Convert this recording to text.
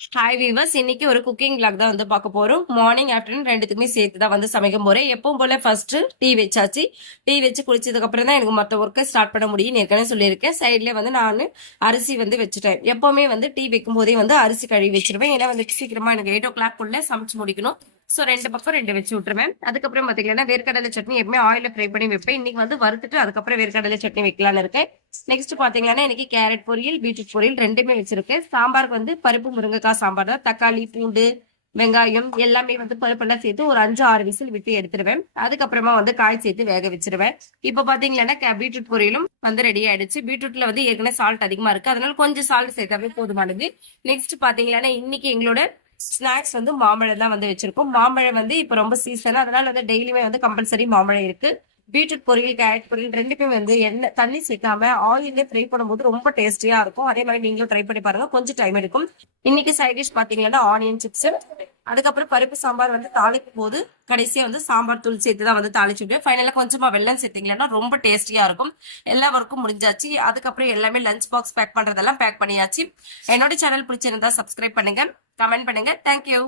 Hi viewers, இன்னைக்கு ஒரு cooking vlog தான் வந்து பார்க்க போறோம். மார்னிங் ஆஃப்டர்நூன் ரெண்டுத்துக்குமே சேர்த்து தான் வந்து சமைக்க போறேன். எப்பவும் போல ஃபர்ஸ்ட் டீ வச்சாச்சு. டீ வச்சு குளிச்சதுக்கு அப்புறம் தான் எனக்கு மற்ற ஒர்க்கை ஸ்டார்ட் பண்ண முடியும் ஏற்கனவே சொல்லியிருக்கேன். சைட்ல வந்து நான் அரிசி வந்து வச்சுட்டேன். எப்பவுமே வந்து டீ வைக்கும் போதே வந்து அரிசி கழுவி வச்சிருவேன். ஏன்னா வந்து சீக்கிரமா எனக்கு 8 o'clock சமைச்சு முடிக்கணும். ஸோ ரெண்டு பக்கம் ரெண்டு வச்சு விட்டுருவேன். அதுக்கப்புறம் பாத்தீங்கன்னா வேர்க்கடலை சட்னி எப்பவுமே ஆயில ஃப்ரை பண்ணி வைப்பேன். இன்னைக்கு வந்து வறுத்துட்டு அதுக்கப்புறம் வேர்க்கடலை சட்னி வைக்கலான்னு இருக்கேன். நெக்ஸ்ட் பாத்தீங்கன்னா இன்னைக்கு கேரட் பொரியல், பீட்ரூட் பொரியல் ரெண்டுமே வச்சிருக்கேன். சாம்பாருக்கு வந்து பருப்பு முருங்கைக்காய் சாம்பார் தான். தக்காளி, பூண்டு, வெங்காயம் எல்லாமே வந்து பருப்பெல்லாம் சேர்த்து ஒரு 5-6 விசில் விட்டு எடுத்துருவேன். அதுக்கப்புறமா வந்து காய் சேர்த்து வேக வச்சிருவேன். இப்ப பாத்தீங்கன்னா பீட்ரூட் பொரியலும் வந்து ரெடி ஆயிடுச்சு. பீட்ரூட்ல வந்து ஏற்கனவே சால்ட் அதிகமா இருக்கு, அதனால கொஞ்சம் சால்ட் சேர்த்தாவே போதுமானது. நெக்ஸ்ட் பாத்தீங்கன்னா இன்னைக்கு எங்களோட ஸ்நாக்ஸ் வந்து மாம்பழம் தான் வந்து வச்சிருக்கோம். மாம்பழம் வந்து இப்ப ரொம்ப சீசன், அதனால வந்து டெய்லியுமே வந்து கம்பல்சரி மாம்பழம் இருக்கு. பீட்ரூட் பொரியல், கேரட் பொரியல் ரெண்டுமே வந்து எண்ணெய் தண்ணி சேர்க்காம ஆயிலே ஃப்ரை பண்ணும்போது ரொம்ப டேஸ்டியா இருக்கும். அதே மாதிரி நீங்களும் ட்ரை பண்ணி பாருங்க, கொஞ்சம் டைம் எடுக்கும். இன்னைக்கு சைட் டிஷ் பாத்தீங்கன்னா ஆனியன் சிப்ஸ். அதுக்கப்புறம் பருப்பு சாம்பார் வந்து தாளிக்கும் போது கடைசியா வந்து சாம்பார் தூள் சேர்த்து தான் வந்து தாளிச்சுட்டு ஃபைனலா கொஞ்சமா வெல்லம் சேர்த்தீங்கன்னா ரொம்ப டேஸ்டியா இருக்கும். எல்லா ஒர்க்கும் முடிஞ்சாச்சு. அதுக்கப்புறம் எல்லாமே லஞ்ச் பாக்ஸ் பேக் பண்றதெல்லாம் பேக் பண்ணியாச்சு. என்னோட சேனல் பிடிச்சிருந்தா சப்ஸ்கிரைப் பண்ணுங்க, கமெண்ட் பண்ணுங்க. தேங்க்யூ.